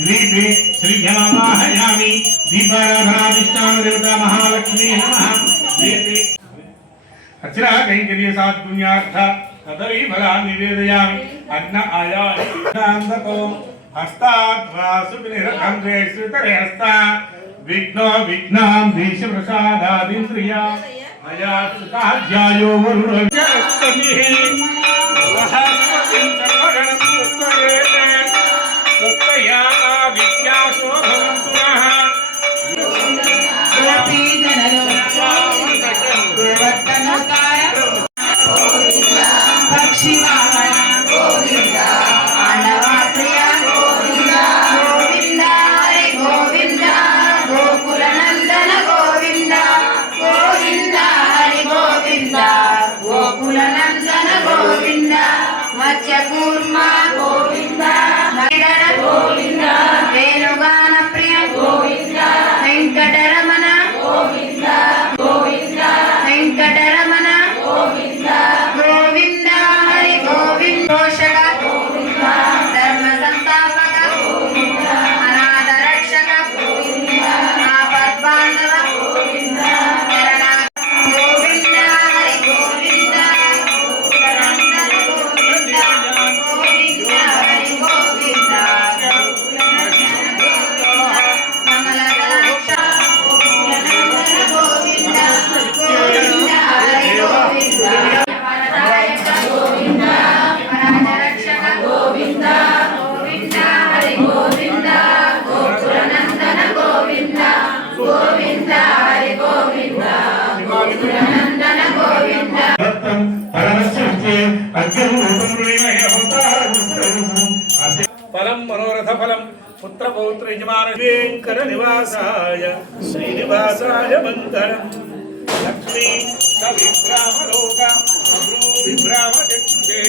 द्वीपे श्रीयमावाहयामि दीपाराधनाधिष्ठानदेवता महालक्ष्मी नमः द्वीपे अर्चना कैंकर्य सात्पुण्यार्थ कदली फलानि निवेदयामि अग्न आयातो हस्ताद्वासुनिरकंद्रे श्रुतरे हस्ता विघ्नो विघ्नां देश प्रसादादिन्द्रिया मया सुताध्यायो वरुणश्चरस्तभिः वहस्पतिं सर्वगणं पुष्पयेते स्वस्तया विद्यासो भवन्तु नः गोपीगणलोकवर्तनकाय पक्षिवाहन गोविन्द आण्डवाप्रिय गोविन्द गोविन्द हरे गोविन्द गोकुलनन्दन गोविन्द गोविन्द हरे गोविन्द गोकुलनन्दन गोविन्द मत्स्यकूर्मा गोविन्द मकरर गोविन्द वेणुगान प्रिय गोविन्द वेंकटरमण गोविन्द गोविन्द वेंकटरमण गोविन्द गोविन्द हरि गोविन्द पोषक गोविन्द धर्म संस्थापक गोविन्द अनाथ रक्षक गोविन्द आपद्बान्धव गोविन्द शरण गोविन्द हरि गोविन्द गोकुलनन्दन गोविन्द गोविन्द हरि गोविन्द कमलदलक्ष गोकुलनन्दन गोविन्द गोविन्द हरि गोविन्द वरदायक गोविन्द वरदरक्षक गोविन्द गोविन्द हरि गोविन्द गोकुलनन्दन गोविन्द गोविन्द हरि गोविन्द गोकुलनन्दन गोविन्द फलं मनोरथ फलं पुत्र पौत्र यजमान वेंकट निवासाय श्रीनिवासाय मंगलम् लक्ष्मी सविभ्राम लोका विभ्राम चक्षुषे